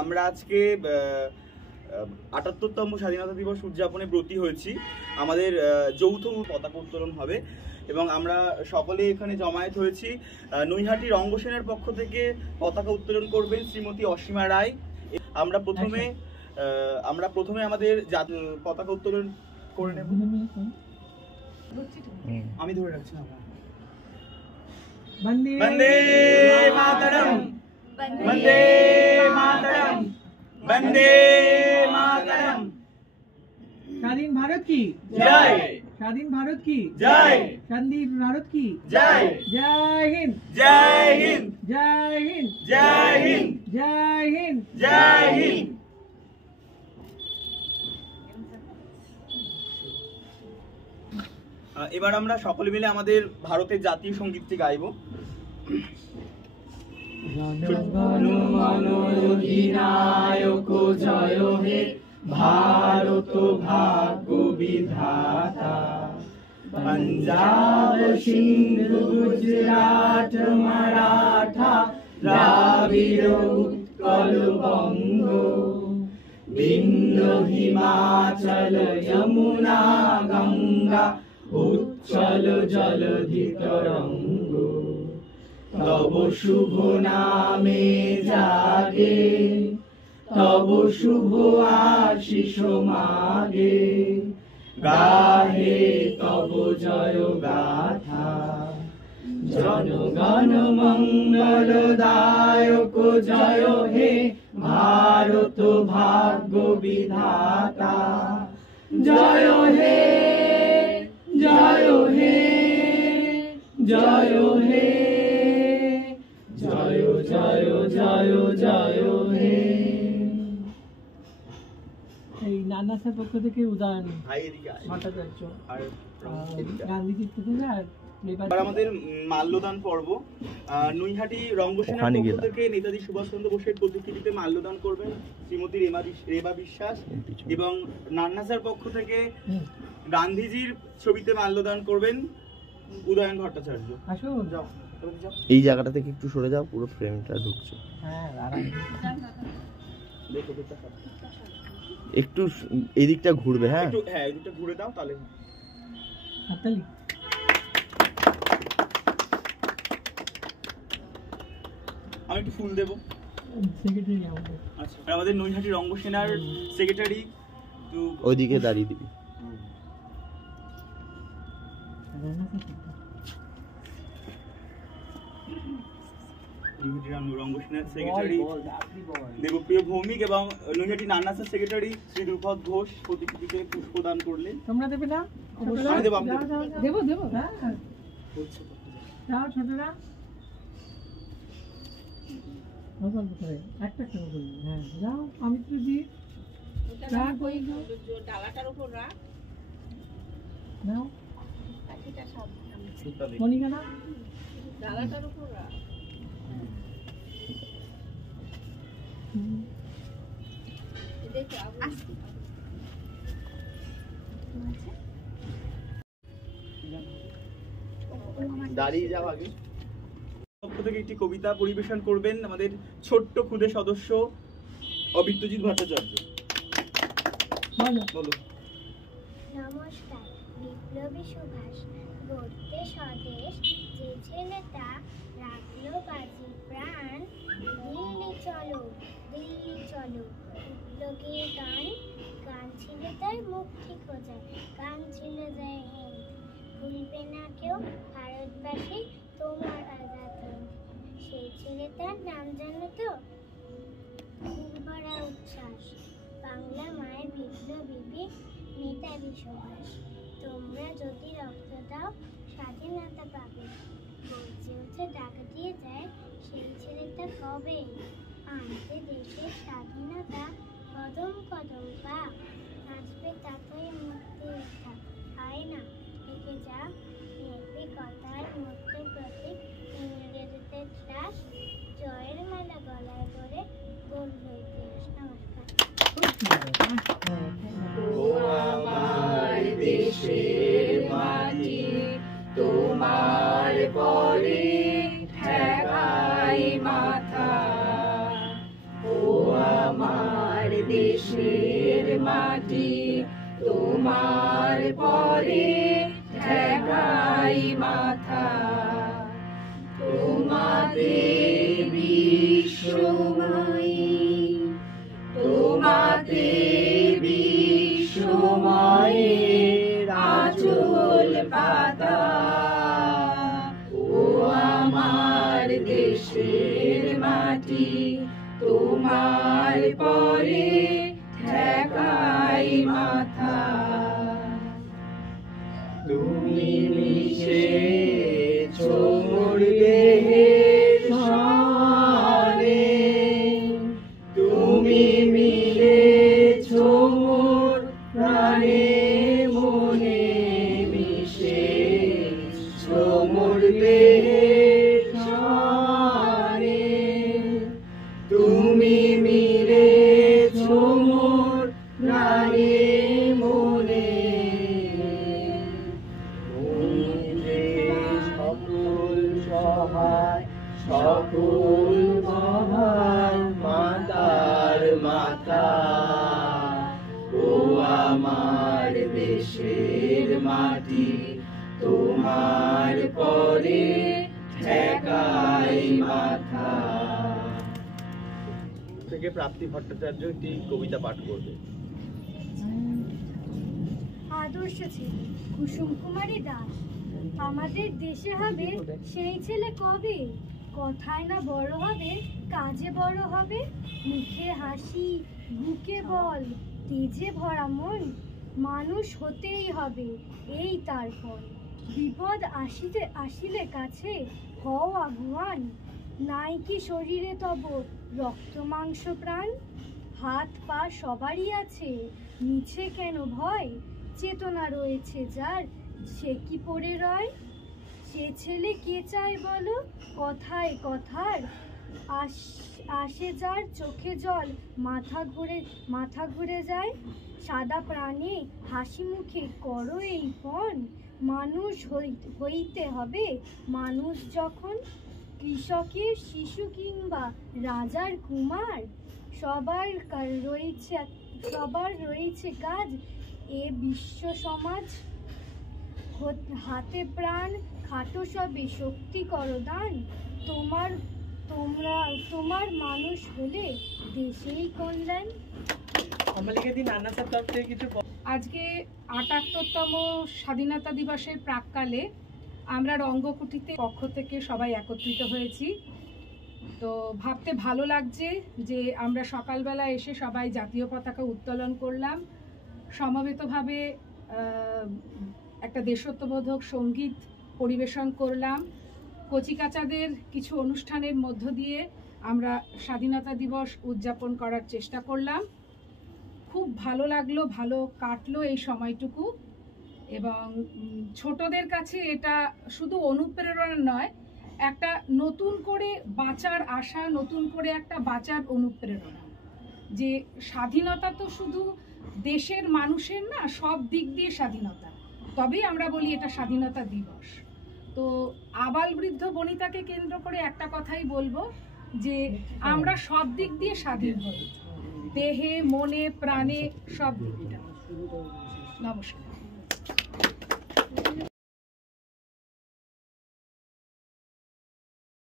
আমরা আজকে ৭৮তম স্বাধীনতা দিবস উদযাপনে ব্রতী হয়েছি। আমাদের যৌথ পতাকা উত্তোলন হবে এবং আমরা সকলে এখানে জমায়েত হয়েছি। নৈহাটি রঙ্গসেনার পক্ষ থেকে পতাকা উত্তোলন করবেন শ্রীমতী অসীমা রায়। আমরা প্রথমে আমাদের পতাকা উত্তোলন করে নেব। আমি ধরে রাখছি না। বন্দে মাতরম, বন্দে মাতরম, বন্দে মাতরম। স্বাধীন ভারত কি জয়, স্বাধীন ভারত কি জয়, স্বাধীন ভারত কি জয়। জয় হিন্দ, জয় হিন্দ, জয় হিন্দ, জয় হিন্দ, জয় হিন্দ, জয় হিন্দ। এবার আমরা সকলে মিলে আমাদের ভারতের জাতীয় সঙ্গীতটি গাইব। অধিনায়ক জয় হে ভারত ভাগ্য বিধাতা, পঞ্জাব সিন্ধু গুজরাট মারাঠা দ্রাবিড় উৎকল বঙ্গ, বিন্ধ্য হিমাচল যমুনা গঙ্গা উচ্ছল জলধি তরঙ্গ। তব শুভ নামে জাগে, তব শুভ আশিস মাগে, গাহে তব জয় গাথা। জনগণ মঙ্গল দায়ক জয় হে ভারত ভাগ্য বিধাতা, জয় হে, জয় হে, জয় হে, জয় জয় জয় জয় হে। এই নানা স্যার পক্ষ থেকে উদাহরণ ভট্টাচার্য গান্ধীজির থেকে আর আমাদের মাল্যদান পর্ব। নৈহাটি রঙ্গসেনার পক্ষ থেকে নেতাজি সুভাষচন্দ্র বোসের প্রতিকৃতিতে মাল্যদান করবেন শ্রীমতী রেবা বিশ্বাস এবং নান্না স্যার পক্ষ থেকে গান্ধীজির ছবিতে মাল্যদান করবেন উদয়ন ভট্টাচার্য। আসুন, যাও, এই জায়গাটা থেকে একটু সরে যাও, পুরো ফ্রেমটা ঢুকছে। হ্যাঁ, একটু এদিকটা ঘুরবে। হ্যাঁ হ্যাঁ, এদিকটা ঘুরে দাও তাহলে। হাততালি। আমি একটু ফুল দেবো। সেক্রেটারি আমাদের। আচ্ছা, আমাদের নৈহাটি রঙ্গসেনার সেক্রেটারি ওইদিকে দাঁড়িয়ে দিবি। রঙ্গসেনার সেক্রেটারি দেবপ্রিয় ভৌমিক এবং নৈহাটি নান্না স্যার সেক্রেটারি শ্রী ধ্রুপদ ঘোষ প্রতিকৃতিতে পুষ্পদান করলেন। তোমরা দেবে না? দেবো দেবো। হ্যাঁ, যাও ছোটরা, একটা একটা করে। হ্যাঁ, যাও, আমি তো দিই। ডালাটার উপর রাখ। নাও, পাখিটা সাবধান, মনিকা না, ডালাটার উপর রাখ। দাঁড়িয়ে যাও আগে। পক্ষ থেকে একটি কবিতা পরিবেশন করবেন আমাদের ছোট্ট ক্ষুদে সদস্য অবিদ্যজিৎ ভট্টাচার্য। বলো। নমস্কার। বিপ্লবী সুভাষ গড়তে স্বদেশ, যে ছেলেটা রাখলো বাজি প্রাণ। দিল্লি চলো, দিল্লি চলো, বিপ্লবীর গান। গান ছিল তার মুক্তি খোঁজা, গান ছিল জয় হিন্দ। ভুলবে না কেউ ভারতবাসী তোমার আজাদ হিন্দ। সেই ছেলেটার নাম জানো তো? ভরা উচ্ছ্বাস, বাংলা মায়ের বিপ্লবী বীর নেতাজি সুভাষ। তোমরা যদি রক্ত দাও স্বাধীনতা পাবে, বলছে উঠে ডাক দিয়ে যায় সেই ছেলেটা কবে আনতে দেশের স্বাধীনতা। কদম কদম পা নাচবে তাতেই মুক্তি রেখা, হয় না থেকে যা নির্ভীকতার মধ্যে প্রতীক ইংরেজদের ত্রাস। জয়ের মালা গলায় পরে গড়ল ইতিহাস। নমস্কার। ও আমার দেশের মাটি, তোমার পরে ঠেকাই মাথা। ও দেশের মাটি তোমার পরে ঠেকাই মাথা। তোমাদের বিশ্বময়ী, তোমাদের বিশ্বময়ের আঁচল পাতা। ও আমার দেশের মাটি তোমার পরে ঠেকাই মাথা। তুমি মিশেছ মোর দেহের সনে, তুমি মিলেছ মোর প্রাণে মনে, মিশেছ মোর দেহের সনে, তুমি মিলেছ মোর প্রাণে মনে। সকল সহায় সকল মহান মাতার মাতা। ও আমার দেশের মাটি তোমার পরে ঠেকাই মাথা। থেকে প্রাপ্তি ভট্টাচার্য একটি কবিতা পাঠ করবে। আদর্শ ছেলে কুসুম কুমারী দাস, আমাদের দেশে হবে সেই ছেলে কবে, কথায় না বড় হবে কাজে বড় হবে, মুখে হাসি বুকে বল তেজে ভরা মন, মানুষ হতেই হবে এই তার ফল। বিপদ আসিলে কাছে হও আগুয়ান, নাই কি শরীরে তব রক্ত মাংস প্রাণ। হাত পা সবারই আছে মিছে কেন ভয়, চেতনা রয়েছে যার সে কি পড়ে রয়। সে ছেলে কে চায় বলো কথায় কথার, আসে যার চোখে জল মাথা ঘুরে যায়। সাদা প্রাণে হাসি মুখে করো এই পণ, মানুষ হইতে হবে মানুষ যখন। কৃষকের শিশু কিংবা রাজার কুমার, সবার রয়েছে কাজ এ বিশ্ব সমাজ। হাতে প্রাণ খাটো সবে শক্তি করো দান, তোমার মানুষ হলে দেশেই কল্যাণ। আজকে ৭৮তম স্বাধীনতা দিবসের প্রাক্কালে আমরা রঙ্গকুঠিতে পক্ষ থেকে সবাই একত্রিত হয়েছি। তো ভাবতে ভালো লাগছে যে আমরা সকালবেলা এসে সবাই জাতীয় পতাকা উত্তোলন করলাম, সমবেতভাবে একটা দেশত্ববোধক সঙ্গীত পরিবেশন করলাম, কচিকাচাদের কিছু অনুষ্ঠানের মধ্য দিয়ে আমরা স্বাধীনতা দিবস উদযাপন করার চেষ্টা করলাম। খুব ভালো লাগলো, ভালো কাটলো এই সময়টুকু। এবং ছোটদের কাছে এটা শুধু অনুপ্রেরণা নয়, একটা নতুন করে বাঁচার আশা, নতুন করে একটা বাঁচার অনুপ্রেরণা। যে স্বাধীনতা তো শুধু দেশের মানুষের না, সব দিক দিয়ে স্বাধীনতা, তবেই আমরা বলি এটা স্বাধীনতা দিবস। তো আবাল বৃদ্ধ বনিতাকে কেন্দ্র করে একটা কথাই বলবো যে আমরা সব দিক দিয়ে স্বাধীন হই, দেহে মনে প্রাণে সব দিকটা। নমস্কার।